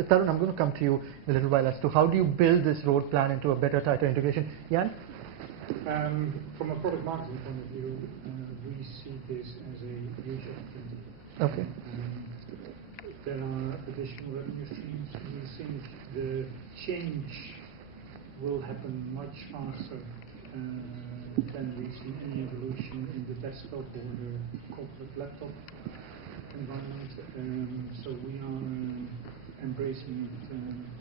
Tarun, I'm going to come to you in a little while as to how do you build this road plan into a better, tighter integration. Jan? From a product marketing point of view, we see this as a huge opportunity. Okay. There are additional revenue streams. We think the change will happen much faster than we see any evolution in the desktop or the corporate laptop environment. So we are embracing it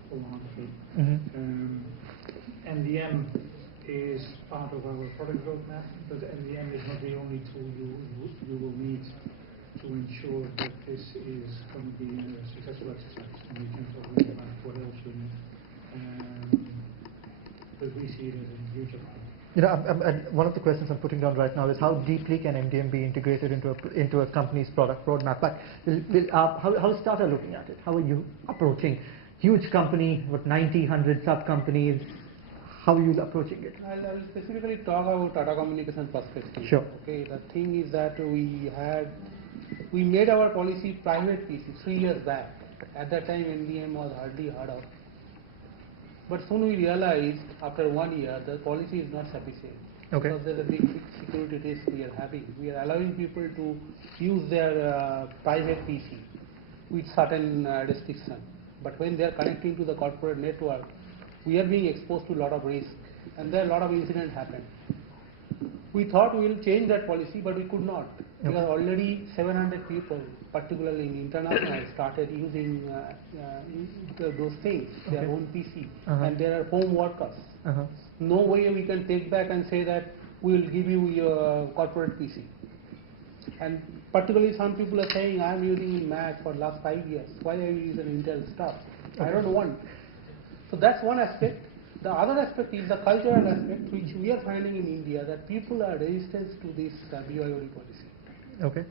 wholeheartedly. MDM is part of our product roadmap, but MDM is not the only tool you will need to ensure that this is going to be a successful exercise. And we can talk a little about what else we need. But we see it as a huge opportunity. You know, one of the questions I'm putting down right now is how deeply can MDM be integrated into a company's product roadmap? But how is Tata looking at it? How are you approaching huge company with 90, 100 sub-companies? How are you approaching it? I'll specifically talk about Tata Communication perspective. Sure. Okay, the thing is that we made our policy private PC 3 years back. At that time, MDM was hardly heard of. But soon we realized, after 1 year, the policy is not sufficient. Okay. Because there's a big security risk we are having. We are allowing people to use their private PC with certain restrictions. But when they are connecting to the corporate network, we are being exposed to a lot of risk. And there are a lot of incidents happen. We thought we will change that policy, but we could not. Okay. Because already 700 people, particularly in international, started using those things, their own PC, and there are home workers. No way we can take back and say that we will give you your corporate PC. And particularly some people are saying, I am using Mac for the last 5 years. Why are you using Intel stuff? I don't want. So that's one aspect. The other aspect is the cultural aspect, which we are finding in India, that people are resistant to this BYOD policy. Okay.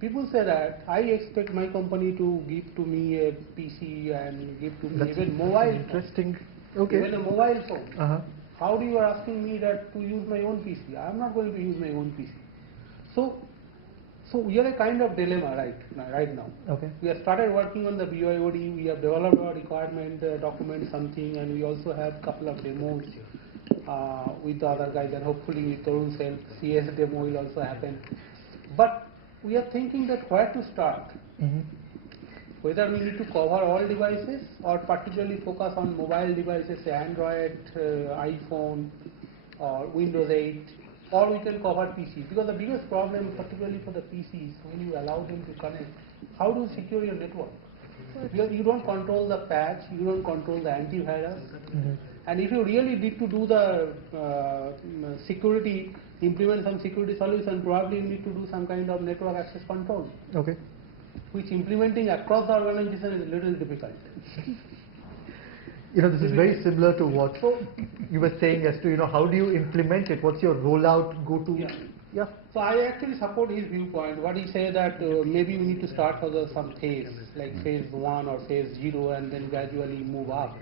People say that I expect my company to give to me a PC and give to me even mobile interesting. phone. Okay. Even a mobile phone. How do you are asking me that to use my own PC? I am not going to use my own PC. So we are a kind of dilemma right now. Okay. We have started working on the BYOD. We have developed our requirement document something, and we also have a couple of demos with the other guys, and hopefully with Tarun's help, CS demo will also happen. But we are thinking that where to start. Whether we need to cover all devices or particularly focus on mobile devices, say Android, iPhone, or Windows 8. Or we can cover PC, because the biggest problem, particularly for the PCs, when you allow them to connect, how do you secure your network? You don't control the patch, you don't control the antivirus, and if you really need to do the security, implement some security solution, probably you need to do some kind of network access control. Okay. Which implementing across the organization is a little difficult. You know, this is very similar to what you were saying as to, you know, how do you implement it? What's your rollout go-to? Yeah. So I actually support his viewpoint. What he says that maybe we need to start for some phase, like phase 1 or phase 0, and then gradually move up.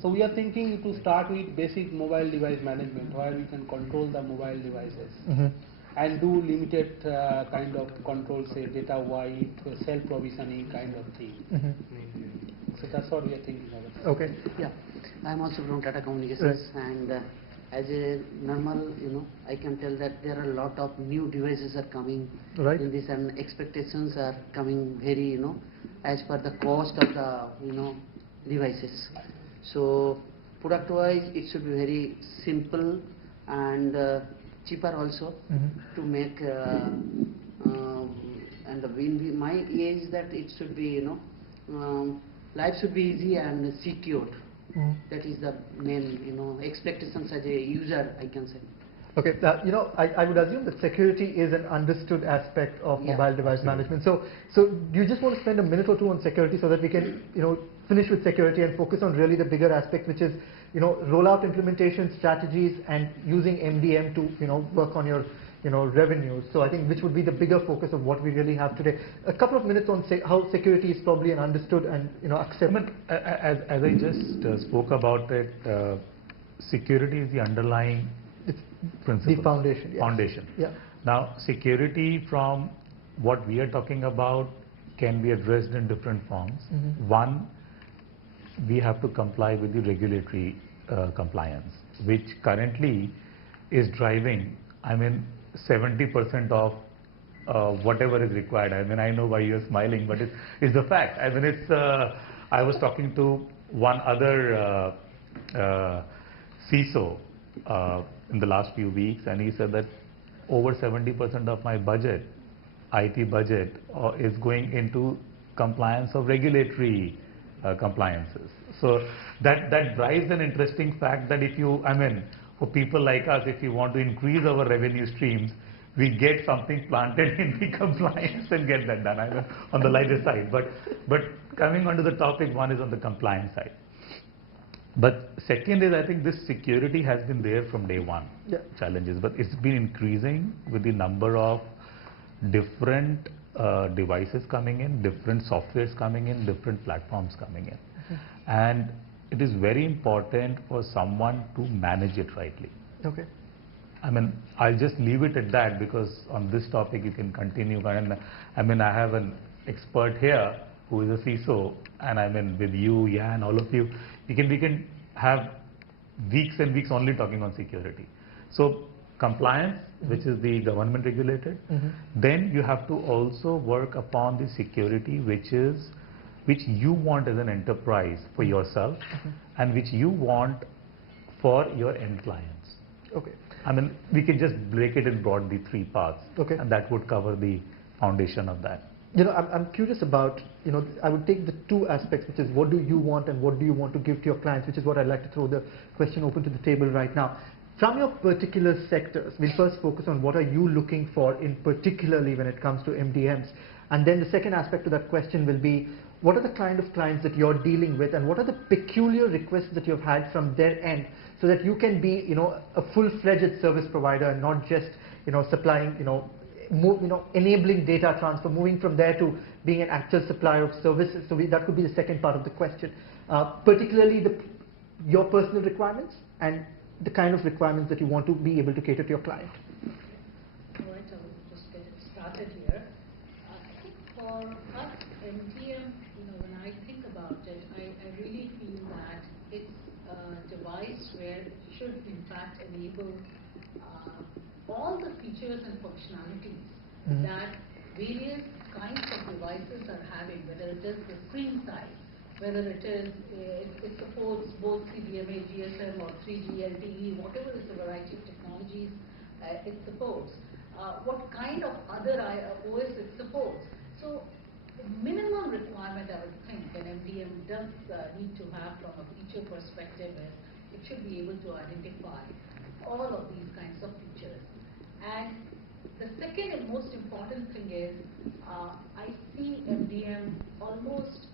So we are thinking to start with basic mobile device management, where we can control the mobile devices. And do limited kind of control, say data wipe, self-provisioning kind of thing. So that's what we are thinking of. Okay. Yeah, I am also from Tata Communications, and as a normal, I can tell that there are a lot of new devices are coming in this, and expectations are coming very, as per the cost of the, devices. So product-wise, it should be very simple and cheaper also to make. And my idea is that it should be, life should be easy and secured. That is the main, expectations as a user, I can say. Okay, I would assume that security is an understood aspect of mobile device management. So do you just want to spend a minute or two on security so that we can, finish with security and focus on really the bigger aspect, which is, rollout implementation strategies and using MDM to, work on your, revenues. So I think which would be the bigger focus of what we really have today. A couple of minutes on how security is probably an understood and, accepted. As I just spoke about it, security is the underlying principle. The foundation. Yes. Foundation. Yeah. Now, security from what we are talking about can be addressed in different forms. One, we have to comply with the regulatory compliance, which currently is driving, 70% of whatever is required. I know why you're smiling, but it's the fact. I was talking to one other CISO in the last few weeks, and he said that over 70% of my budget, IT budget, is going into compliance of regulatory compliances. So that drives an interesting fact that if you, for people like us, if you want to increase our revenue streams, we get something planted in the compliance and get that done. On the lighter side, but coming onto the topic, one is on the compliance side. But second is, I think this security has been there from day one, challenges, but it's been increasing with the number of different devices coming in, different softwares coming in, different platforms coming in. And it is very important for someone to manage it rightly. Okay. I'll just leave it at that, because on this topic you can continue. And I have an expert here who is a CISO, and with you, Jan, all of you, we can have weeks and weeks only talking on security. So compliance, which is the government regulated, then you have to also work upon the security which you want as an enterprise for yourself, and which you want for your end clients. Okay. We can just break it in broadly 3 parts, and that would cover the foundation of that. I'm curious about, I would take the 2 aspects, which is what do you want and what do you want to give to your clients, which is what I'd like to throw the question open to the table right now. From your particular sectors, we'll first focus on what are you looking for in particularly when it comes to MDMs. And then the second aspect to that question will be, what are the kind of clients that you're dealing with, and what are the peculiar requests that you've had from their end, so that you can be, a full-fledged service provider and not just, supplying, enabling data transfer, moving from there to being an actual supplier of services. So that could be the second part of the question. Particularly your personal requirements and the kind of requirements that you want to be able to cater to your client. All right, I will just get it started here. I think for us, MDM, when I think about it, I really feel that it's a device where it should in fact enable all the features and functionalities that various kinds of devices are having, whether it is the screen size, whether it is, it supports both CDMA, GSM or 3G, LTE, whatever is the variety of technologies it supports, what kind of other OS it supports. So the minimum requirement I would think an MDM does need to have from a feature perspective is it should be able to identify all of these kinds of features. And the second and most important thing is, I see MDM almost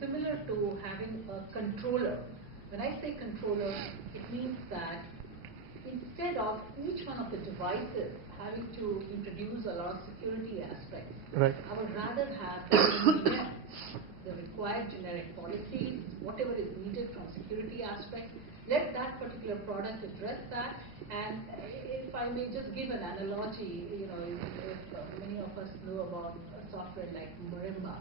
similar to having a controller. When I say controller, it means that instead of each one of the devices having to introduce a lot of security aspects, I would rather have the MDM, the required generic policies, whatever is needed from security aspects, let that particular product address that. And if I may just give an analogy, if many of us know about a software like Marimba,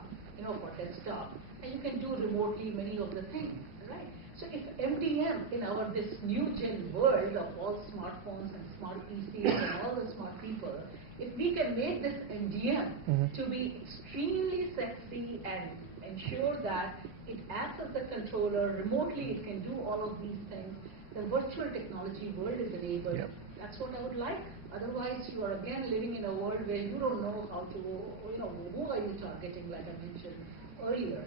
for desktop, and you can do remotely many of the things, right? So if MDM in this new gen world of all smartphones and smart PCs and all the smart people, if we can make this MDM to be extremely sexy and ensure that it acts as a controller, remotely it can do all of these things, the virtual technology world is enabled. Yep. That's what I would like. Otherwise, you are again living in a world where you don't know how to, who are you targeting, like I mentioned earlier.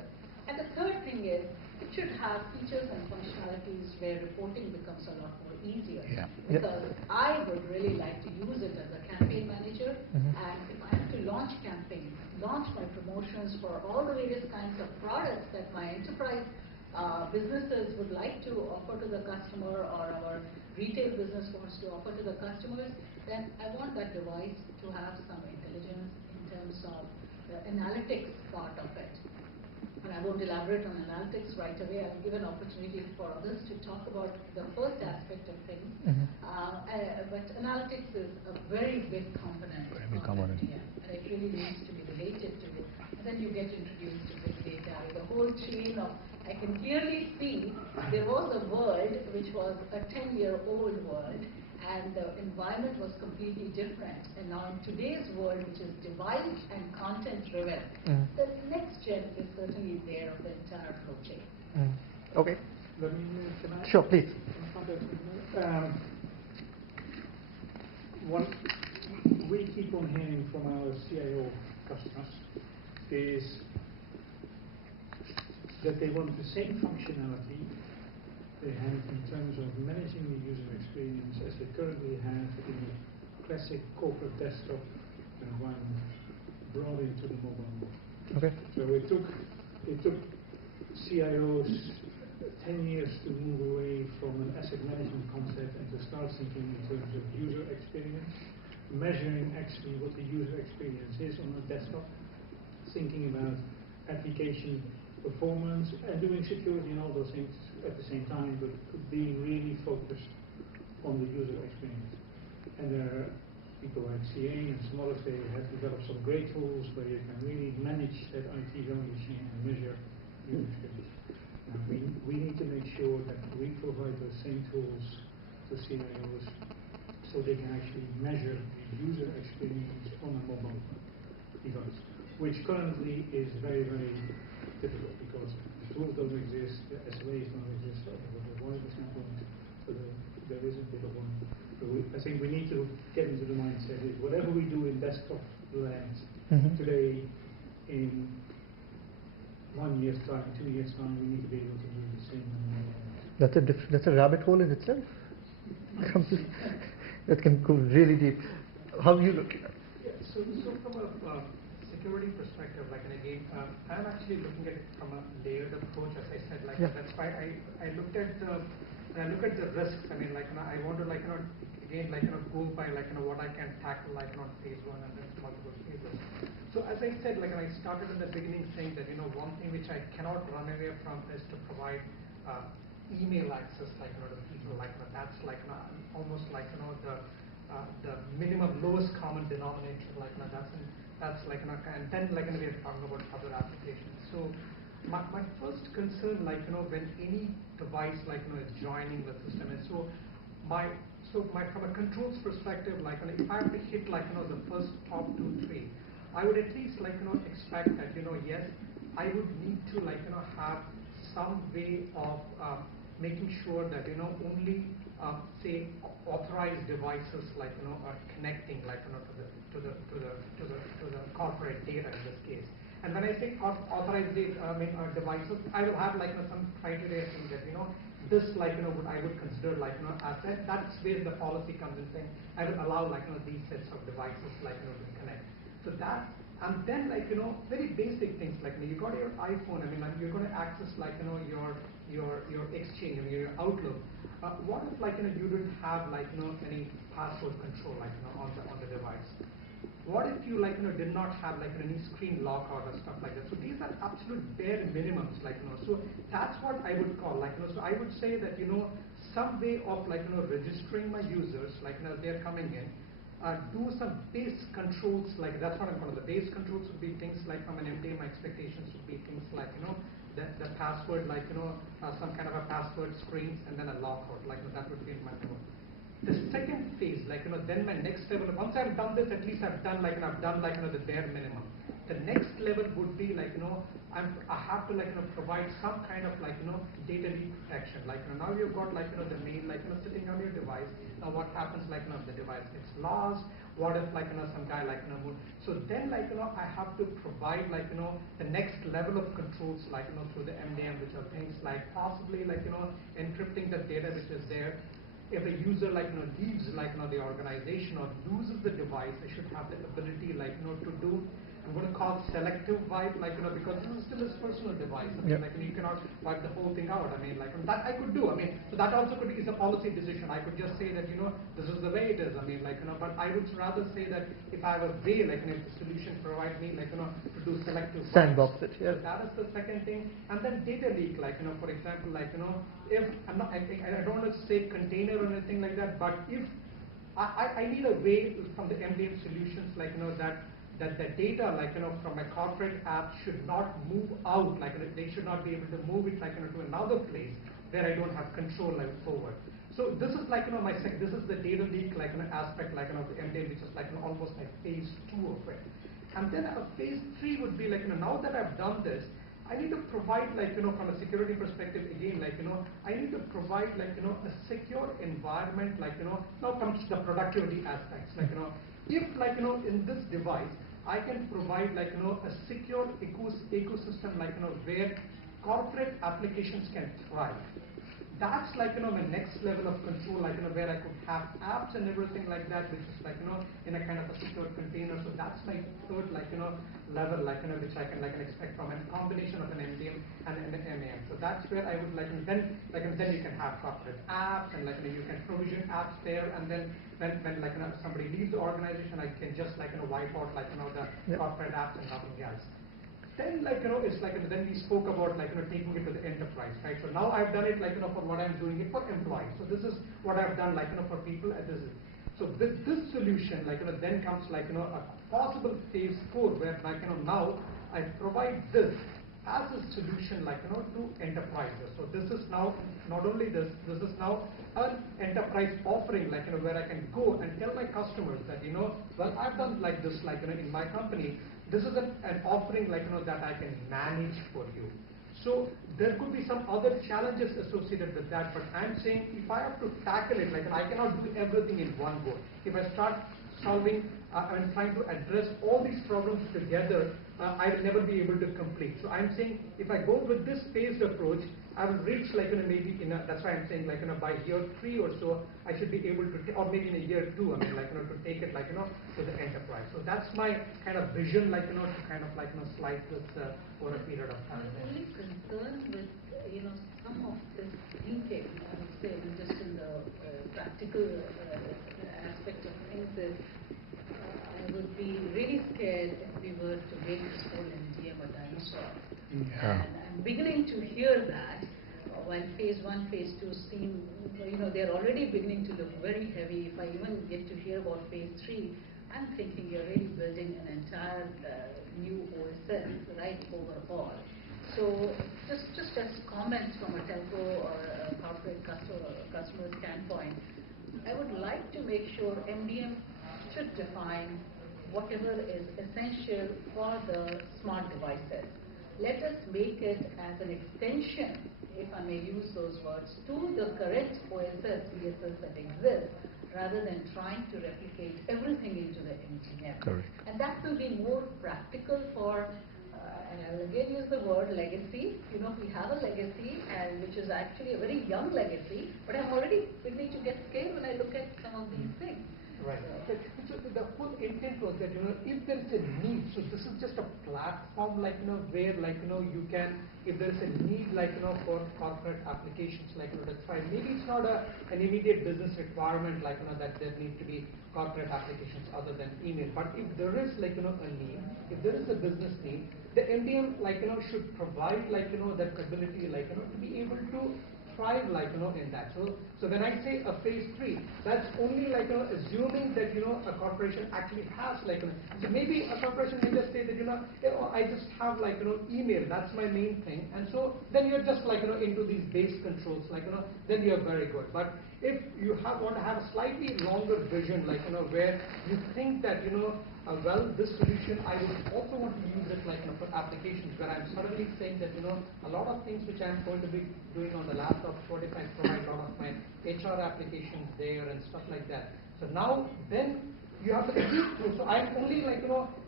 And the third thing is, it should have features and functionalities where reporting becomes a lot more easier. Yeah. Because I would really like to use it as a campaign manager, and if I have to launch campaigns, launch my promotions for all the various kinds of products that my enterprise businesses would like to offer to the customer, or our retail business wants to offer to the customers, then I want that device to have some intelligence in terms of the analytics part of it. And I won't elaborate on analytics right away. I'll give an opportunity for others to talk about the first aspect of things. But analytics is a very big component of MDM, and it really needs to be related to it. And then you get introduced to big data, the whole chain of I can clearly see there was a world which was a 10-year-old world, and the environment was completely different. And now in today's world, which is device and content driven, the next gen is certainly there of the entire flow chain. Okay. Let me, can I? Sure, please. What we keep on hearing from our CIO customers is that they want the same functionality they have in terms of managing the user experience as they currently have in the classic corporate desktop environment brought into the mobile world. Okay. So it took CIOs 10 years to move away from an asset management concept and to start thinking in terms of user experience, measuring actually what the user experience is on a desktop, thinking about application performance and doing security and all those things at the same time, but being really focused on the user experience. And there are people like CA and some others, they have developed some great tools where you can really manage that IT value chain and measure user experience. Now we need to make sure that we provide those same tools to CIOs so they can actually measure the user experience on a mobile device, which currently is very, very difficult because the tools don't exist, the SLAs don't exist, the wireless networks, so there is a bit of one. So I think we need to get into the mindset that whatever we do in desktop land today, in 1 year's time, 2 years' time, we need to be able to do the same. That's a rabbit hole in itself. That can go really deep. How do you look at it? Yeah, so from a security perspective, like, and again, I'm actually looking at it from a layered approach, as I said, like, that's why I looked at the, when I look at the risks, I mean, like, I want to, like, again, like, go by, like, what I can tackle, like, phase one and then multiple phases. So as I said, like, I started in the beginning saying that, one thing which I cannot run away from is to provide email access, like, to people, like, that's, like, almost like, the minimum lowest common denominator, like, that's like, and then, like, we are talking about other applications. So my first concern, like, when any device, like, is joining the system, and so from a controls perspective, like, if I have to hit, like, the first top 2, 3, I would at least, like, expect that, yes, I would need to, like, have some way of making sure that, only, say, authorized devices, like, are connecting, like, to the corporate data in this case. And when I say authorized devices, I will have, like, some criteria saying that, this, like, I would consider, like, as that's where the policy comes in, saying I will allow, like, these sets of devices, like, to connect. So that, and then, like, very basic things, like, you got your iPhone, I mean, like, you're going to access, like, your Exchange, I mean, your Outlook. What if, like, you didn't have, like, any password control, like, on the device? What if you, like, did not have, like, any screen lock or stuff like that? So these are absolute bare minimums, like, so that's what I would call, like, so I would say that, some way of, like, registering my users, like, as they're coming in, do some base controls, like, that's what I'm calling the base controls would be things like from an MDM, my expectations would be things like, the password, like, some kind of a password screens and then a lockout, like, that would be my number. The second phase, like, then my next level, once I've done this, at least I've done, like, the bare minimum. The next level would be, like, I have to, like, provide some kind of, like, data leak protection. Like, now you've got, like, the mail, like, sitting on your device. Now what happens, like, if the device gets lost? What if, like, some guy, like, so then, like, I have to provide, like, the next level of controls, like, through the MDM, which are things like possibly, like, encrypting the data which is there. If a user, like, leaves, like, the organization or loses the device, they should have the ability, like, to do, I'm going to call selective wipe, like, because this is still his personal device. I mean, like, you cannot wipe the whole thing out. I mean, like, that I could do. I mean, so that also could be, is a policy decision. I could just say that, this is the way it is. I mean, like, but I would rather say that if I have a way, like, if the solution provides me, like, to do selective sandbox it, so that is the second thing. And then data leak, like, for example, like, if I'm not, I don't want to say container or anything like that, but if I need a way from the MDM solutions, like, that that the data, like, from a corporate app should not move out, like, they should not be able to move it, like, to another place where I don't have control over. So this is like, this is the data leak, like, aspect, like, of the MDM, which is like, almost like phase 2 of it. And then phase 3 would be like, now that I've done this, I need to provide, like, from a security perspective, again, like, I need to provide, like, a secure environment, like, now comes the productivity aspects, like, if, like, in this device, I can provide, like, a secure ecosystem, like, where corporate applications can thrive. That's like, my next level of control, like, where I could have apps and everything like that, which is like, in a kind of a secure container. So that's my third, like, level, like, which I can, like, expect from a combination of an MDM and an MAM. So that's where I would like, then you can have corporate apps, and like, you can provision apps there, and then when like, somebody leaves the organization, I can just, like, wipe out, like, the corporate apps and nothing else. Then, like, it's like, then we spoke about, like, taking it to the enterprise, right? So now I've done it, like, for what I'm doing it for employees. So this is what I've done, like, for people. So with this solution, like, then comes, like, a possible phase 4, where, like, now I provide this as a solution, like, to enterprises. So this is now not only this is now an enterprise offering, like, where I can go and tell my customers that, well, I've done like this, like, in my company. This is an offering, like, that I can manage for you. So there could be some other challenges associated with that, but I'm saying if I have to tackle it, like, I cannot do everything in one go. If I start solving and trying to address all these problems together, I will never be able to complete. So I'm saying if I go with this phased approach, I will reach, like, maybe that's why I'm saying, like, by year 3 or so, I should be able to, or maybe in a year 2, I mean, like, to take it, like, to the enterprise. So that's my kind of vision, like, to kind of, like, slice this over a period of time. I'm only concerned with, some of this thinking, I would say, just in the practical aspect of things is, I would be really scared if we were to make this whole MDM a dinosaur. Yeah. And I'm beginning to hear that while phase 1, phase 2 seem, they're already beginning to look very heavy. If I even get to hear about phase 3, I'm thinking you're really building an entire new OSS right overall. So just as comments from a telco or a corporate customer standpoint, I would like to make sure MDM should define whatever is essential for the smart devices. Let us make it as an extension, if I may use those words, to the current OSS, BSS that exists, rather than trying to replicate everything into the MDM. Correct. And that will be more practical for, and I'll again use the word legacy. We have a legacy, and which is actually a very young legacy, but I'm already beginning to get scared when I look at some of these things. Right. So the whole intent was that, if there is a need, so this is just a platform, like, where, like, you can, if there is a need, like, for corporate applications, like, that's fine. Maybe it's not an immediate business requirement, like, that there need to be corporate applications other than email. But if there is, like, a need, if there is a business need, the MDM, like, should provide, like, that ability, like, to be able to thrive, like, in that. So when I say a phase 3, that's only, like, assuming that, a corporation actually has, like, so maybe a corporation may just say that, I just have, like, email, that's my main thing. And so then you're just, like, into these base controls, like, then you're very good. But if you want to have a slightly longer vision, like, where you think that, well, this solution, I would also want to use it, like, for applications, where I'm suddenly saying that, a lot of things which I'm going to be doing on the laptop, what if I provide a lot of my HR applications there and stuff like that. So now, then you have to think through. So I'm only, like,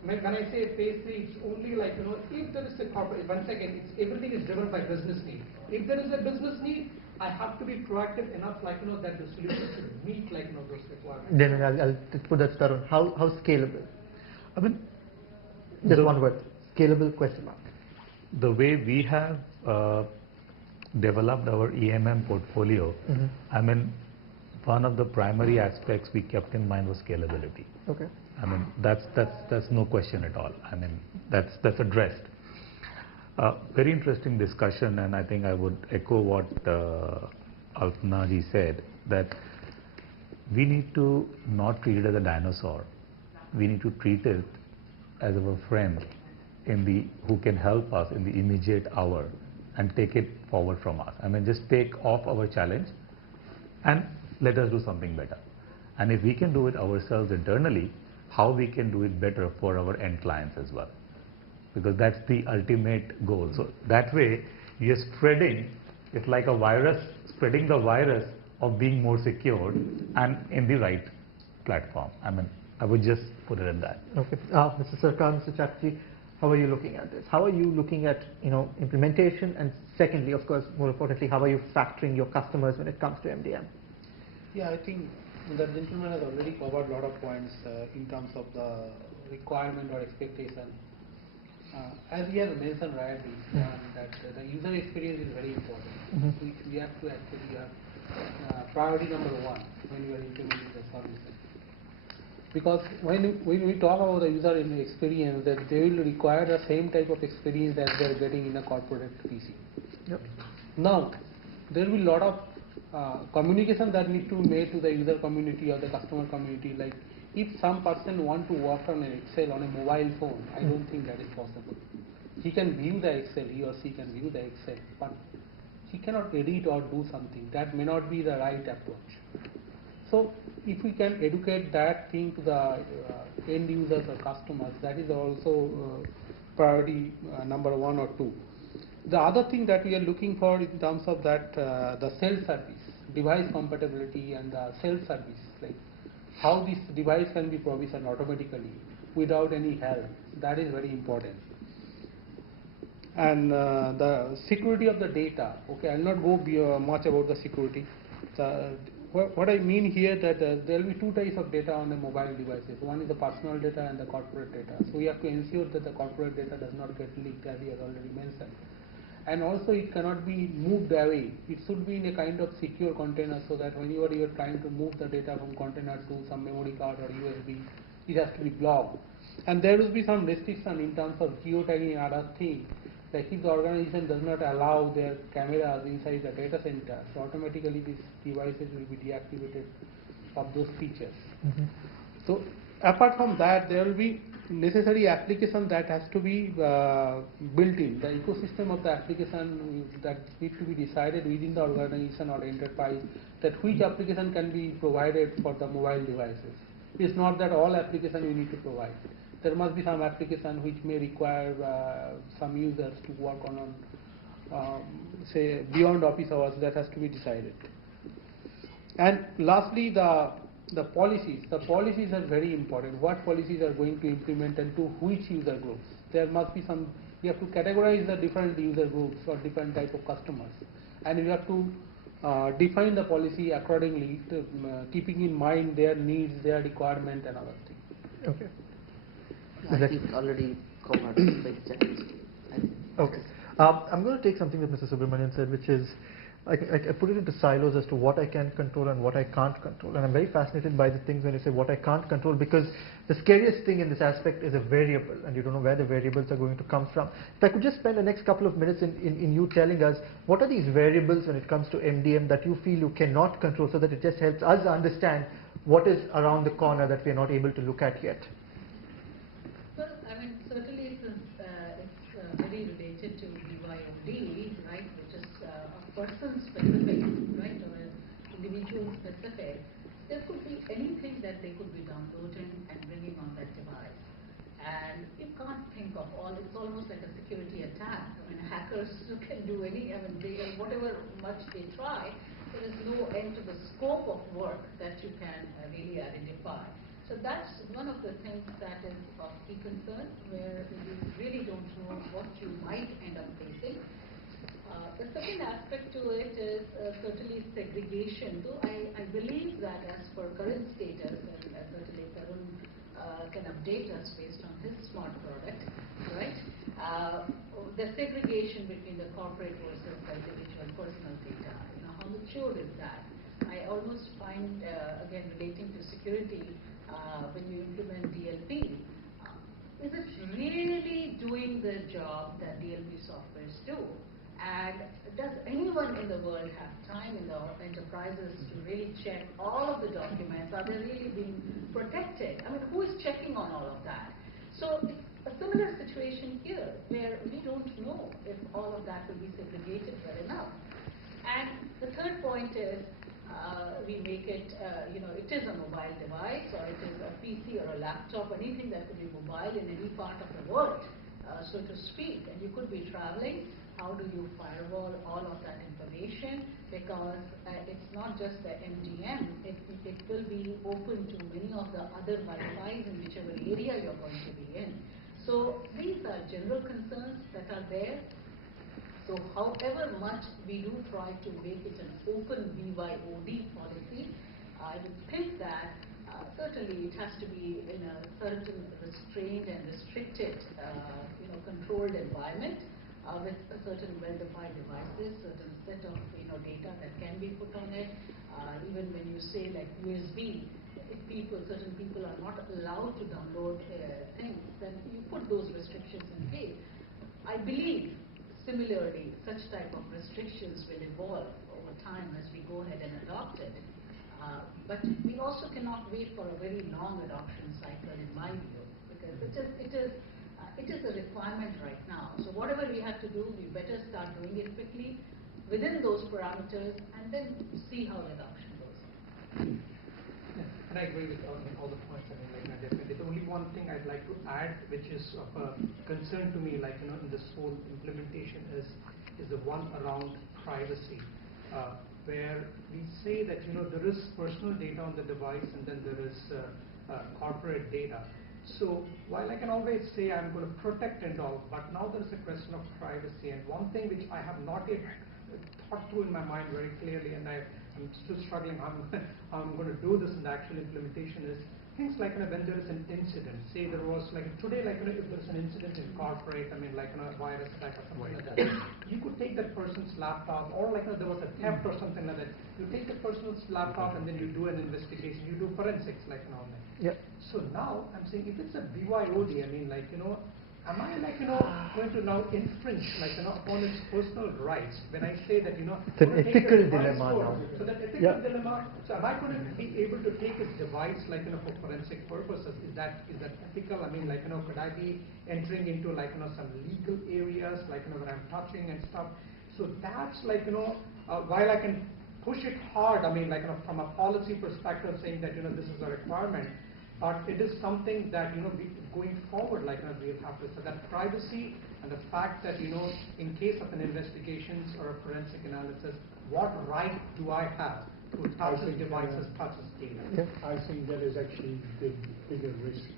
when I say phase 3, it's only, like, if there is a corporate, once again, everything is driven by business need. If there is a business need, I have to be proactive enough, like, that the solution should meet, like, those requirements. Then I'll put that star on. How scalable? I mean, just one word, scalable question mark. The way we have developed our EMM portfolio, I mean, one of the primary aspects we kept in mind was scalability. Okay. I mean, that's no question at all. I mean, that's addressed. Very interesting discussion, and I think I would echo what Alpna ji said, that we need to not treat it as a dinosaur. We need to treat it as our friend who can help us in the immediate hour and take it forward from us. I mean, just take off our challenge and let us do something better. And if we can do it ourselves internally, how we can do it better for our end clients as well. Because that's the ultimate goal. So that way, you're spreading, it's like a virus, spreading the virus of being more secure and in the right platform. I mean, I would just put it at that. Okay. Mr. Sarkar, Mr. Chatterjee, how are you looking at this? How are you looking at, implementation? And secondly, of course, more importantly, how are you factoring your customers when it comes to MDM? Yeah, I think the gentleman has already covered a lot of points in terms of the requirement or expectation. As he has mentioned rightly, that the user experience is very important, which we have to actually have priority number one when we are implementing the solution. Because when we talk about the user experience, that they will require the same type of experience that they are getting in a corporate PC. Yep. Now, there will be a lot of communication that need to be made to the user community or the customer community. Like, if some person want to work on an Excel on a mobile phone, I don't think that is possible. He can view the Excel, he or she can view the Excel, but he cannot edit or do something. That may not be the right approach. So, if we can educate that thing to the end users or customers, that is also priority number 1 or 2. The other thing that we are looking for in terms of that, the self-service, device compatibility and the self-service, like how this device can be provisioned automatically without any help, that is very important. And the security of the data, okay, I will not go much about the security. What I mean here that there will be 2 types of data on the mobile devices. One is the personal data and the corporate data. So we have to ensure that the corporate data does not get leaked, as he has already mentioned. And also it cannot be moved away. It should be in a kind of secure container, so that whenever you are trying to move the data from container to some memory card or USB, it has to be blocked. And there will be some restriction in terms of geotagging and other things. Like if the organization does not allow their cameras inside the data center, so automatically these devices will be deactivated of those features. So apart from that, there will be necessary application that has to be built in. The ecosystem of the application that needs to be decided within the organization or enterprise, that which application can be provided for the mobile devices. It's not that all application we need to provide. There must be some application which may require some users to work on say beyond office hours. That has to be decided. And lastly, the policies. The policies are very important. What policies are going to implement and to which user groups? There must be some. You have to categorize the different user groups or different type of customers, and you have to define the policy accordingly, to, keeping in mind their needs, their requirement, and other things. Okay. I think already covered by Chatterjee. Okay. I'm going to take something that Mr. Subramanian said, which is, I put it into silos as to what I can control and what I can't control. And I'm very fascinated by the things when you say what I can't control, because the scariest thing in this aspect is a variable, and you don't know where the variables are going to come from. If I could just spend the next couple of minutes in you telling us, what are these variables when it comes to MDM that you feel you cannot control, so that it just helps us understand what is around the corner that we are not able to look at yet? Well, I mean, certainly since it's very related to BYOD, right, which is a person-specific, right, or an individual-specific, there could be anything that they could be downloading and bringing on that device. And you can't think of it's almost like a security attack. I mean, hackers can do whatever much they try, there is no end to the scope of work that you can really identify. So that's one of the things that is of key concern, where you really don't know what you might end up facing. The second aspect to it is certainly segregation. So I believe that as per current status, and certainly Tarun can update us based on his smart product, right? The segregation between the corporate versus the individual personal data, how mature is that? I almost find, again, relating to security, when you implement DLP, is it really doing the job that DLP softwares do? And does anyone in the world have time in the enterprises to really check all of the documents? Are they really being protected? I mean, who is checking on all of that? So it's a similar situation here, where we don't know if all of that will be segregated well enough. And the third point is, we make it, it is a mobile device, or it is a PC or a laptop, anything that could be mobile in any part of the world, so to speak. And you could be traveling. How do you firewall all of that information? Because it's not just the MDM, it will be open to many of the other Wi-Fis in whichever area you're going to be in. So these are general concerns that are there. So however much we do try to make it an open BYOD policy, I would think that certainly it has to be in a certain restrained and restricted, controlled environment with a certain well-defined devices, certain set of data that can be put on it. Even when you say like USB, if certain people are not allowed to download things, then you put those restrictions in place. I believe similarly, such type of restrictions will evolve over time as we go ahead and adopt it. But we also cannot wait for a very long adoption cycle, in my view, because it is a requirement right now. So whatever we have to do, we better start doing it quickly within those parameters, and then see how the adoption goes. Yeah, and I agree with all the points. I mean, definitely. The only one thing I'd like to add, which is of a concern to me, in this whole implementation, is the one around privacy, where we say that there is personal data on the device, and then there is corporate data. So while I can always say I'm going to protect and all, but now there is a question of privacy. And one thing which I have not yet thought through in my mind very clearly, and I'm still struggling how I'm going to do this in the actual implementation, is things like when there is an incident. Say there was today, if there's an incident in corporate, a virus attack or something like that, you could take that person's laptop, or there was a theft or something like that. You take the person's laptop and then you do an investigation. You do forensics on that. Yeah. So now I'm saying, if it's a BYOD, am I going to now infringe upon its personal rights when I say that it's an ethical dilemma now. So that ethical dilemma. So am I going to be able to take its device for forensic purposes? Is that ethical? Could I be entering into some legal areas where I'm touching and stuff? So that's while I can push it hard, from a policy perspective, saying that this is a requirement. But it is something that going forward, we'll have to. So that privacy and the fact that in case of an investigations or a forensic analysis, what right do I have to touch the devices, touch the data? Yeah. I think that is actually the bigger risk.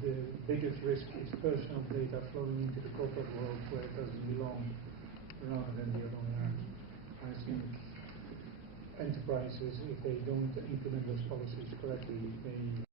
The biggest risk is personal data flowing into the corporate world where it doesn't belong, rather than the other way around. I think enterprises, if they don't implement those policies correctly, they